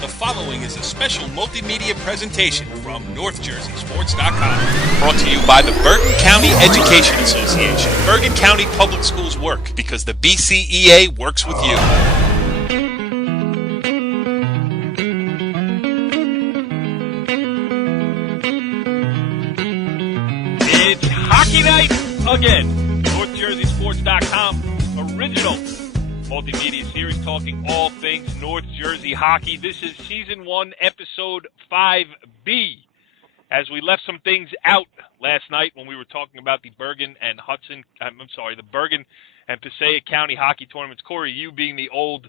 The following is a special multimedia presentation from NorthJerseySports.com. Brought to you by the Bergen County Education Association. Bergen County Public Schools work because the BCEA works with you. It's hockey night again. NorthJerseySports.com original multimedia series talking all things North Jersey hockey. This is Season 1, Episode 5B. As we left some things out last night when we were talking about the Bergen and Passaic County hockey tournaments. Cory, you being the old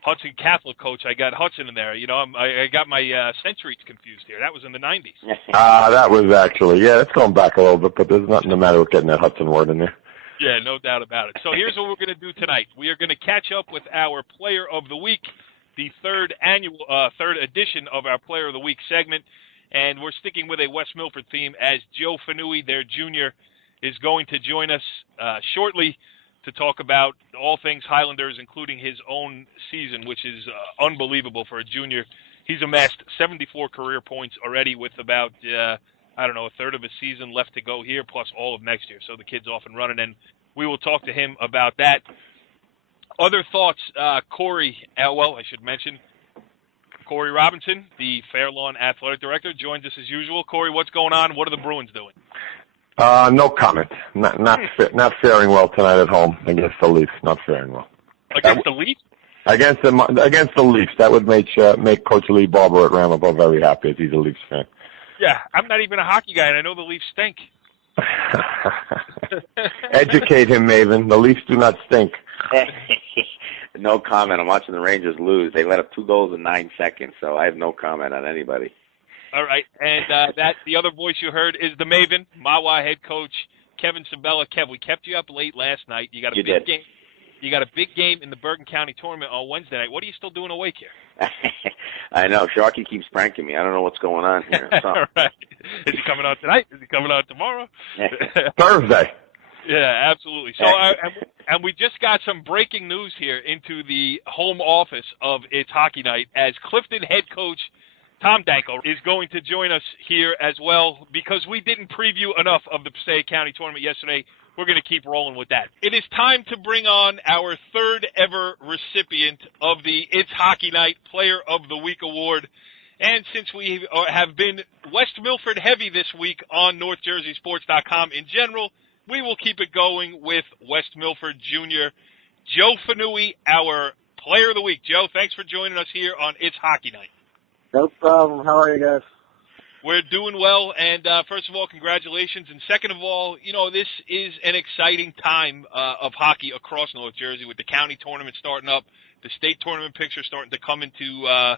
Hudson Catholic coach, I got Hudson in there. You know, I got my centuries confused here. That was in the 90s. That was actually, it's going back a little bit, but there's nothing the matter with getting that Hudson word in there. Yeah, no doubt about it. So here's what we're going to do tonight. We are going to catch up with our Player of the Week, the third edition of our Player of the Week segment, and we're sticking with a West Milford theme as Joe Fenui, their junior, is going to join us shortly to talk about all things Highlanders, including his own season, which is unbelievable for a junior. He's amassed 74 career points already with about a third of a season left to go here, plus all of next year. So the kid's off and running, and we will talk to him about that. Other thoughts, Cory, I should mention, Cory Robinson, the Fairlawn Athletic Director, joins us as usual. Cory, what's going on? What are the Bruins doing? No comment. Not faring well tonight at home against the Leafs. Not faring well. Against the Leafs? Against the Leafs. That would make Coach Lee Barber at Ramapo very happy as he's a Leafs fan. Yeah, I'm not even a hockey guy, and I know the Leafs stink. Educate him, Maeven. The Leafs do not stink. No comment. I'm watching the Rangers lose. They let up 2 goals in 9 seconds, so I have no comment on anybody. All right, and the other voice you heard is the Maeven, Mawa head coach, Kevin Sabella. Kev, we kept you up late last night. You got a big game. You got a big game in the Bergen County Tournament on Wednesday night. What are you still doing awake here? I know. Sharky keeps pranking me. I don't know what's going on here. So. Right. Is he coming out tonight? Is he coming out tomorrow? Thursday. Yeah, absolutely. So, and we just got some breaking news here into the home office of It's Hockey Night as Clifton head coach Tom Denko is going to join us here as well because we didn't preview enough of the Passaic County Tournament yesterday. We're going to keep rolling with that. It is time to bring on our third ever recipient of the It's Hockey Night Player of the Week Award. And since we have been West Milford heavy this week on NorthJerseySports.com in general, we will keep it going with West Milford Jr. Joe Fenui, our Player of the Week. Joe, thanks for joining us here on It's Hockey Night. No problem. How are you guys? We're doing well, and first of all, congratulations. And second of all, this is an exciting time of hockey across North Jersey with the county tournament starting up, the state tournament picture starting to come into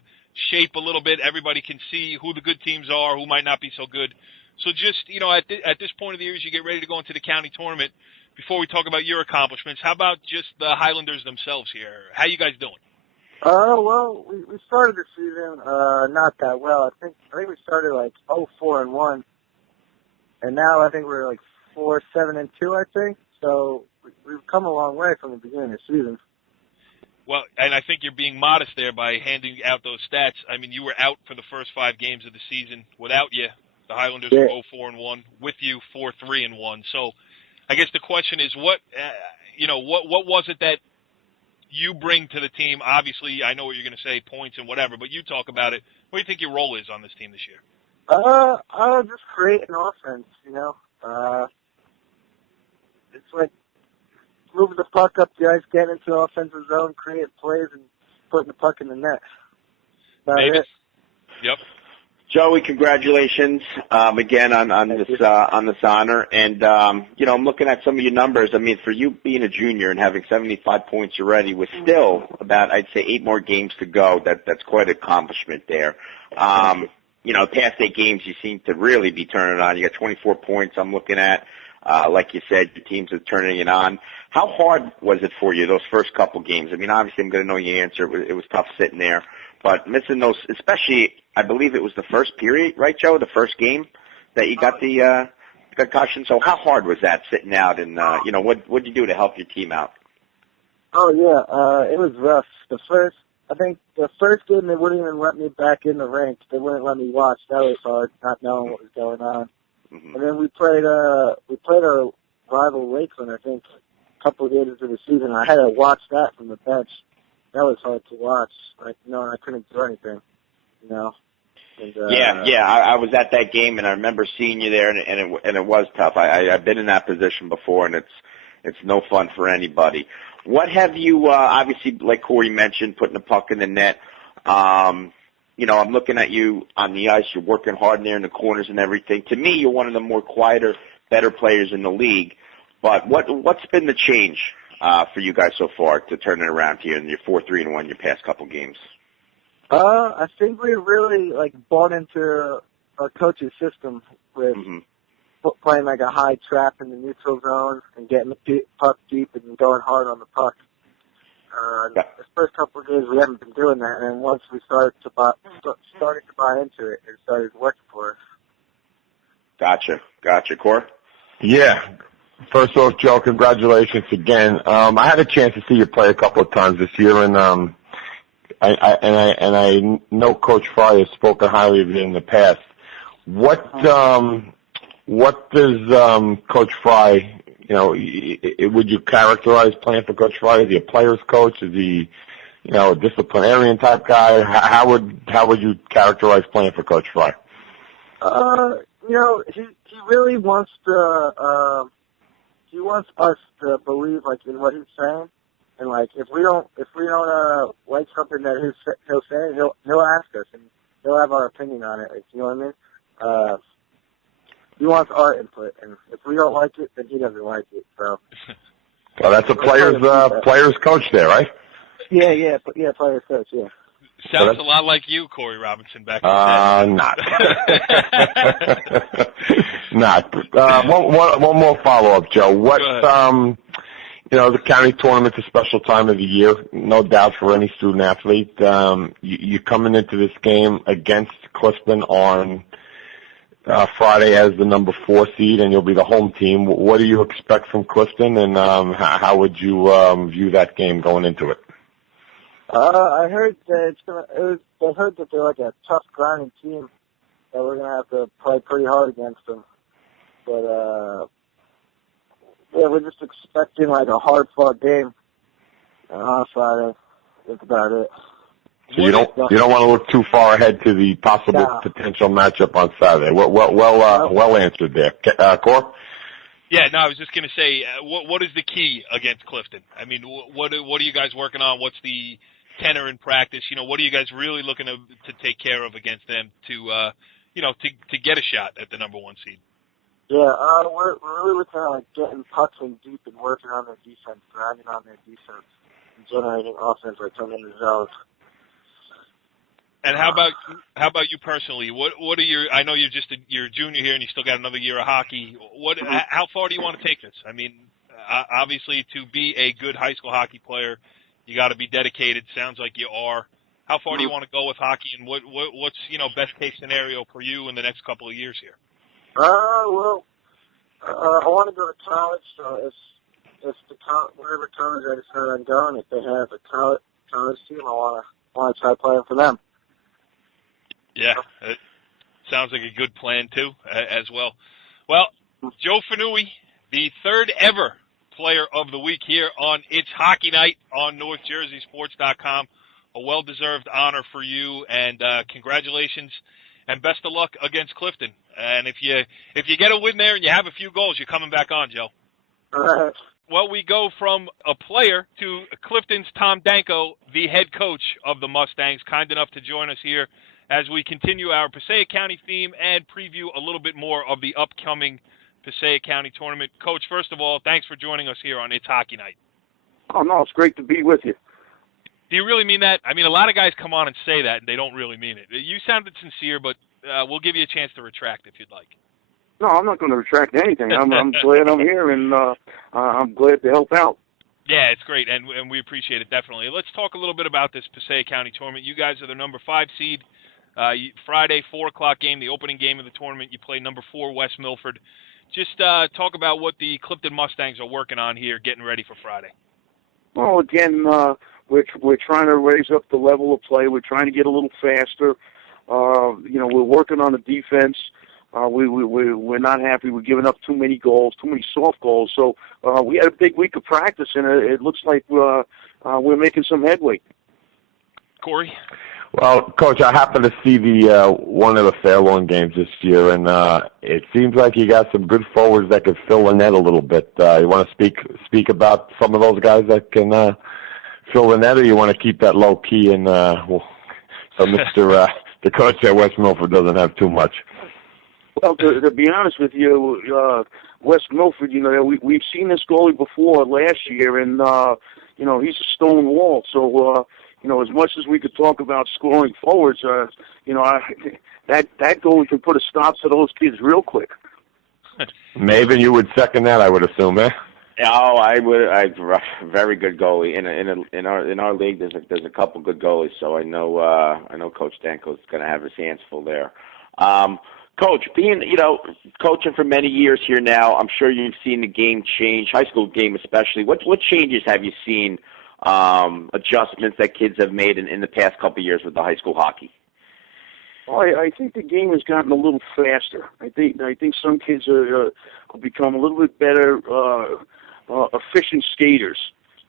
shape a little bit. Everybody can see who the good teams are, who might not be so good. So just, at this point of the year, as you get ready to go into the county tournament, before we talk about your accomplishments, how about just the Highlanders themselves here? How you guys doing? Well, we started the season not that well. I think we started like 0-4-1, and now I think we're like 4-7-2. I think so. We've come a long way from the beginning of the season. Well, and I think you're being modest there by handing out those stats. I mean, you were out for the first 5 games of the season. Without you, the Highlanders were 0-4-1. With you, 4-3-1. So, I guess the question is, what was it that you bring to the team? Obviously, I know what you're going to say, points and whatever, but you talk about it. What do you think your role is on this team this year? I'll just create an offense, It's like moving the puck up the ice, getting into the offensive zone, create plays, and putting the puck in the net. That's it. Yep. Joey, congratulations again on this honor. And I'm looking at some of your numbers. I mean, for you being a junior and having 75 points already, with still about, I'd say, 8 more games to go. That's quite an accomplishment there. Past 8 games, you seem to really be turning it on. You got 24 points. I'm looking at, like you said, your teams are turning it on. How hard was it for you those first couple games? I mean, obviously, I'm going to know your answer. It was tough sitting there. But missing those, especially, I believe it was the first period, right, Joe? The first game that you got the concussion. So how hard was that sitting out? And what did you do to help your team out? Oh yeah, it was rough. The I think the first game they wouldn't even let me back in the rink. They wouldn't let me watch. That was hard, not knowing what was going on. Mm-hmm. And then we played our rival Lakeland, I think, a couple of games into the season. I had to watch that from the bench. That was hard to watch. Like, I couldn't do anything, And, I was at that game, and I remember seeing you there, and it was tough. I've been in that position before, and it's no fun for anybody. What have you, obviously, like Cory mentioned, putting the puck in the net. I'm looking at you on the ice. You're working hard there in the corners and everything. To me, you're one of the more quieter, better players in the league. But what's been the change for you guys so far to turn it around here in your 4-3-1 your past couple games? I think we really bought into our coach's system with playing like a high trap in the neutral zone and getting the puck deep and going hard on the puck. The first couple of games we haven't been doing that, and once we started to buy into it, it started working for us. Gotcha, Cory. Yeah. First off, Joe, congratulations again. I had a chance to see you play a couple of times this year, and I know Coach Fry has spoken highly of you in the past. What does Coach Fry? Would you characterize playing for Coach Fry? Is he a player's coach? Is he, a disciplinarian type guy? How would you characterize playing for Coach Fry? He really wants he wants us to believe in what he's saying, and if we don't like something that he'll say, he'll ask us, and he'll have our opinion on it. You know what I mean? He wants our input, and if we don't like it, then he doesn't like it. So that's a player's coach there, right? Yeah, player's coach. Yeah. Sounds a lot like you, Cory Robinson, back in the day. Not. One more follow-up, Joe. What, the county tournament's a special time of the year, no doubt for any student athlete. You're coming into this game against Clifton on Friday as the number 4 seed, and you'll be the home team. What do you expect from Clifton, and how would you view that game going into it? I heard that they're like a tough, grinding team that we're gonna have to play pretty hard against them. But we're just expecting a hard-fought game on Friday. That's about it. So you don't want to look too far ahead to the possible potential matchup on Saturday. Well answered there, Cory. Yeah, no, I was just going to say, what is the key against Clifton? I mean, what are you guys working on? What's the tenor in practice? What are you guys really looking to take care of against them to get a shot at the number 1 seed? Yeah, we're really looking at getting pucks in deep and working on their defense, grinding on their defense, and generating offense coming in the zones. And how about you personally? What are your? I know you're a junior here, and you still got another year of hockey. How far do you want to take this? I mean, obviously, to be a good high school hockey player, you got to be dedicated. Sounds like you are. How far do you want to go with hockey, and what's best case scenario for you in the next couple of years here? I want to go to college. So if whatever college I decide on going, if they have a college team, I want to try playing for them. Yeah, it sounds like a good plan, too, as well. Well, Joe Fenui, the third ever Player of the Week here on It's Hockey Night on NorthJerseySports.com. A well-deserved honor for you, and congratulations, and best of luck against Clifton. And if you get a win there and you have a few goals, you're coming back on, Joe. All right. Well, we go from a player to Clifton's Tom Denko, the head coach of the Mustangs, kind enough to join us here as we continue our Passaic County theme and preview a little bit more of the upcoming Passaic County Tournament. Coach, first of all, thanks for joining us here on It's Hockey Night. Oh, no, it's great to be with you. Do you really mean that? I mean, a lot of guys come on and say that, and they don't really mean it. You sounded sincere, but we'll give you a chance to retract if you'd like. No, I'm not going to retract anything. I'm glad I'm here, and I'm glad to help out. Yeah, it's great, and we appreciate it, definitely. Let's talk a little bit about this Passaic County Tournament. You guys are the number 5 seed. Friday, 4 o'clock game, the opening game of the tournament. You play number 4, West Milford. Just talk about what the Clifton Mustangs are working on here, getting ready for Friday. Well, again, we're trying to raise up the level of play. We're trying to get a little faster. We're working on the defense. We're not happy. We're giving up too many goals, too many soft goals. So we had a big week of practice, and it looks like we're making some headway. Corey? Well, Coach, I happened to see the one of the Fairlawn games this year, and it seems like you got some good forwards that could fill the net a little bit. You want to speak about some of those guys that can fill the net, or you want to keep that low key and so Mr. the coach at West Milford doesn't have too much? Well, to be honest with you, West Milford, we've seen this goalie before last year, and he's a stone wall. So as much as we could talk about scoring forwards, that goalie can put a stop to those kids real quick. Maeven, you would second that, I would assume, eh? Oh, I would. Very good goalie in our league. There's a couple good goalies, so I know Coach Denko's going to have his hands full there. Coach, being coaching for many years here now, I'm sure you've seen the game change, high school game especially. What changes have you seen? Adjustments that kids have made in the past couple of years with the high school hockey? Well, I think the game has gotten a little faster. I think some kids are become a little bit better, efficient skaters,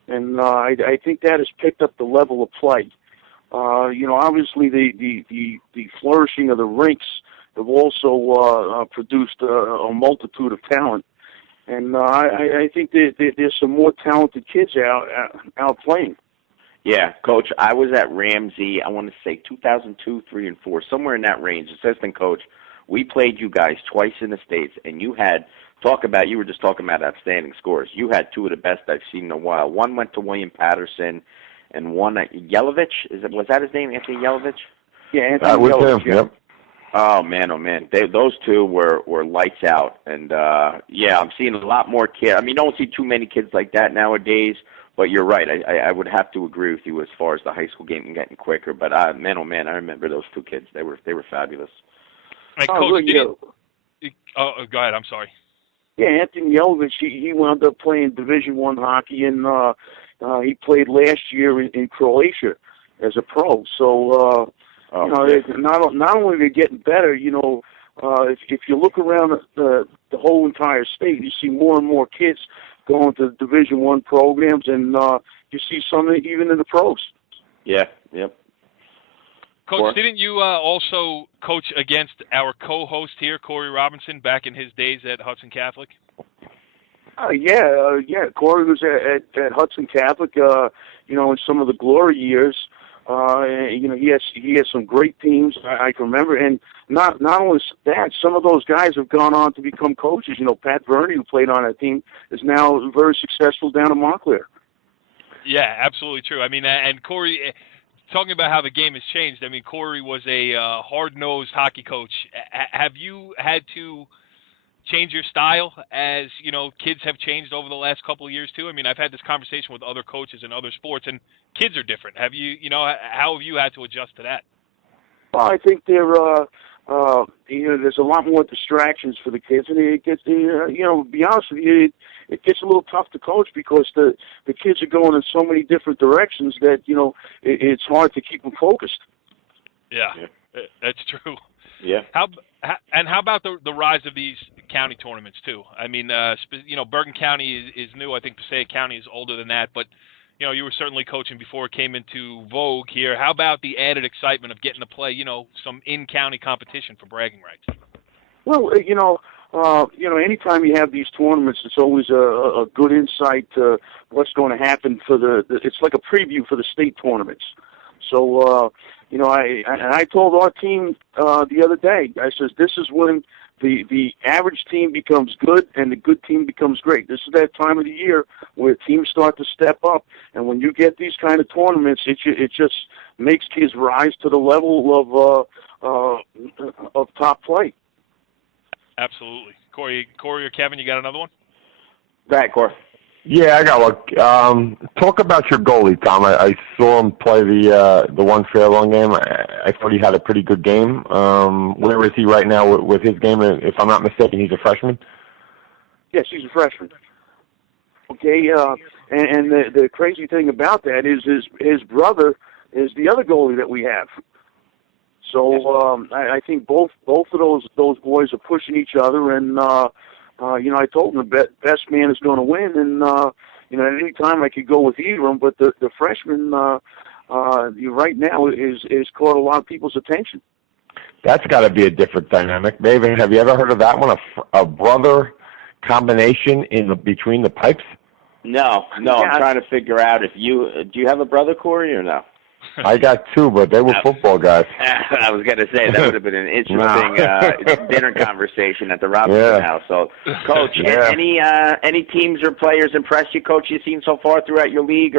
and I think that has picked up the level of play. Obviously the flourishing of the rinks have also produced a multitude of talent. And I think there's some more talented kids out playing. Yeah, Coach, I was at Ramsey, I want to say 2002, 3, and 4, somewhere in that range. Assistant coach, we played you guys twice in the States, and you were just talking about outstanding scores. You had two of the best I've seen in a while. One went to William Patterson, and one at Yelovich. Was that his name, Anthony Yelovich? Yeah, Anthony Yelovich. Yep. Oh man! Those two were lights out, and I'm seeing a lot more kids. I mean, you don't see too many kids like that nowadays. But you're right. I would have to agree with you as far as the high school game getting quicker. But man, oh man, I remember those two kids. They were fabulous. Hey, Coach, go ahead. I'm sorry. Yeah, Anthony Yelovich. He wound up playing Division I hockey, and he played last year in Croatia as a pro. So. Not only are they getting better, if you look around the whole entire state, you see more and more kids going to Division I programs, and you see some even in the pros. Yeah, yep. Coach, didn't you also coach against our co-host here, Cory Robinson, back in his days at Hudson Catholic? Yeah. Cory was at Hudson Catholic, in some of the glory years. He has some great teams I can remember, and not only that, some of those guys have gone on to become coaches. Pat Verney, who played on that team, is now very successful down in Montclair. Yeah, absolutely true. I mean, and Cory, talking about how the game has changed. I mean, Cory was a hard-nosed hockey coach. Have you had to change your style as kids have changed over the last couple of years too? I mean, I've had this conversation with other coaches in other sports, and kids are different. Have you how have you had to adjust to that? Well, I think there's a lot more distractions for the kids, and it gets to be honest with you, it gets a little tough to coach because the kids are going in so many different directions that it's hard to keep them focused. Yeah. That's true. Yeah. How about the rise of these county tournaments too? I mean, Bergen County is new. I think Passaic County is older than that, but you were certainly coaching before it came into vogue here. How about the added excitement of getting to play, some in-county competition for bragging rights? Well, anytime you have these tournaments, it's always a good insight to what's going to happen it's like a preview for the state tournaments. So, I told our team the other day, I says, this is when the average team becomes good and the good team becomes great. This is that time of the year where teams start to step up, and when you get these kind of tournaments, it just makes kids rise to the level of top play. Absolutely. Cory or Kevin, you got another one? Go ahead, Cory. Yeah, I got one. Talk about your goalie, Tom. I saw him play the one Fairlawn game. I thought he had a pretty good game. Where is he right now with his game? If I'm not mistaken, he's a freshman? Yes, he's a freshman. Okay, And the crazy thing about that is his brother is the other goalie that we have. So I think both of those boys are pushing each other, and I told them the best man is going to win, and at any time I could go with either of them, but the freshman right now is caught a lot of people's attention. That's got to be a different dynamic. Maeven, have you ever heard of that one? A brother combination between the pipes? No. Yeah. I'm trying to figure out if do you have a brother, Cory, or no? I got two, but they were football guys. I was going to say that would have been an interesting dinner conversation at the Robinson House. So, Coach, any teams or players impress you, Coach, you've seen so far throughout your league,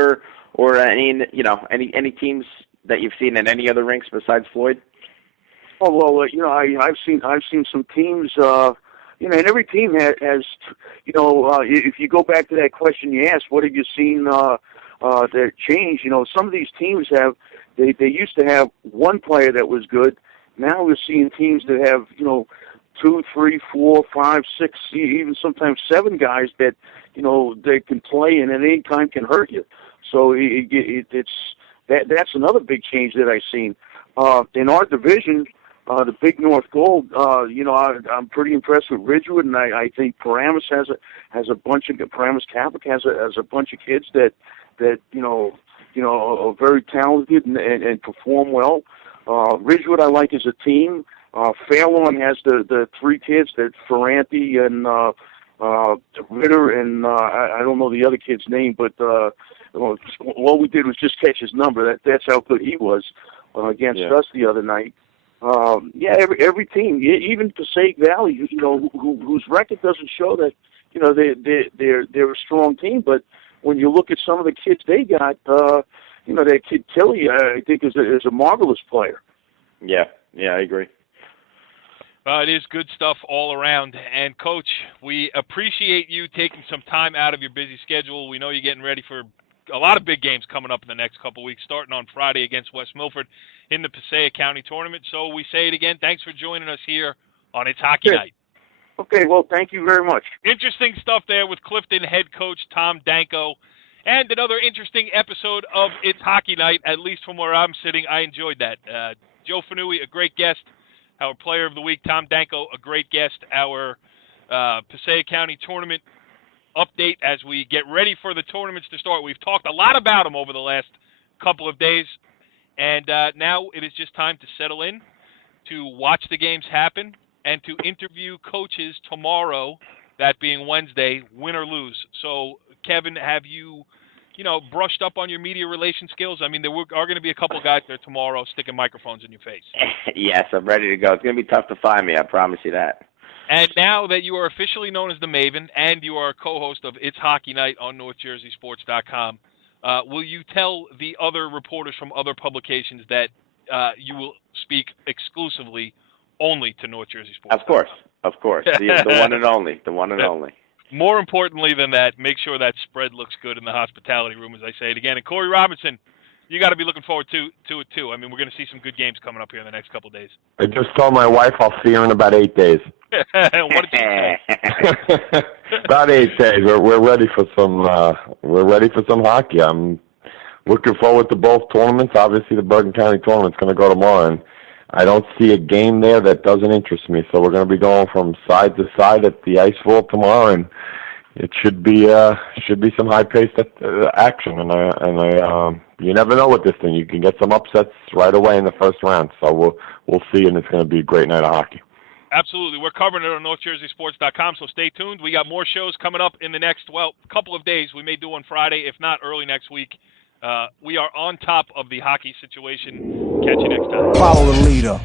or any teams that you've seen in any other rinks besides Floyd? Oh well, I've seen some teams. And every team has if you go back to that question you asked, what have you seen that changed? Some of these teams they used to have one player that was good. Now we're seeing teams that have 2, 3, 4, 5, 6, even sometimes 7 guys that they can play and at any time can hurt you. So that's another big change that I've seen in our division. The Big North Gold, I'm pretty impressed with Ridgewood, and I think Paramus has a bunch of Paramus Catholic has a bunch of kids that are very talented and perform well. Ridgewood I like as a team. Fairlawn has the 3 kids that Ferranti and Ritter and I don't know the other kid's name, but all we did was just catch his number. That's how good he was against us the other night. Every team, even Passaic Valley, whose record doesn't show that, they're a strong team. But when you look at some of the kids they got, that kid Tilly, I think is a marvelous player. Yeah, I agree. It is good stuff all around. And, Coach, we appreciate you taking some time out of your busy schedule. We know you're getting ready for a lot of big games coming up in the next couple of weeks, starting on Friday against West Milford in the Passaic County Tournament. So we say it again, thanks for joining us here on It's Hockey Night. Okay, well, thank you very much. Interesting stuff there with Clifton head coach Tom Denko. And another interesting episode of It's Hockey Night, at least from where I'm sitting. I enjoyed that. Joe Fenui, a great guest. Our player of the week, Tom Denko, a great guest. Our Passaic County Tournament update as we get ready for the tournaments to start. We've talked a lot about them over the last couple of days, and now it is just time to settle in, to watch the games happen, and to interview coaches tomorrow, that being Wednesday, win or lose. So, Kevin, have you brushed up on your media relation skills? I mean, there are going to be a couple guys there tomorrow sticking microphones in your face. Yes, I'm ready to go. It's going to be tough to find me, I promise you that. And now that you are officially known as the Maeven and you are a co-host of It's Hockey Night on NorthJerseySports.com, will you tell the other reporters from other publications that you will speak exclusively only to North Jersey Sports? Of course. The one and only. The one and only. More importantly than that, make sure that spread looks good in the hospitality room, as I say it again. And Cory Robinson, you got to be looking forward to it, too. I mean, we're going to see some good games coming up here in the next couple of days. I just told my wife I'll see her in about 8 days. What did you say? About 8 days. We're ready for some. We're ready for some hockey. I'm looking forward to both tournaments. Obviously, the Bergen County tournament's going to go tomorrow, and I don't see a game there that doesn't interest me. So we're going to be going from side to side at the ice vault tomorrow, and it should be some high-paced action. And you never know with this thing. You can get some upsets right away in the first round. So we'll see, and it's going to be a great night of hockey. Absolutely. We're covering it on NorthJerseySports.com, so stay tuned. We got more shows coming up in the next, couple of days. We may do on Friday, if not early next week. We are on top of the hockey situation. Catch you next time. Follow the leader.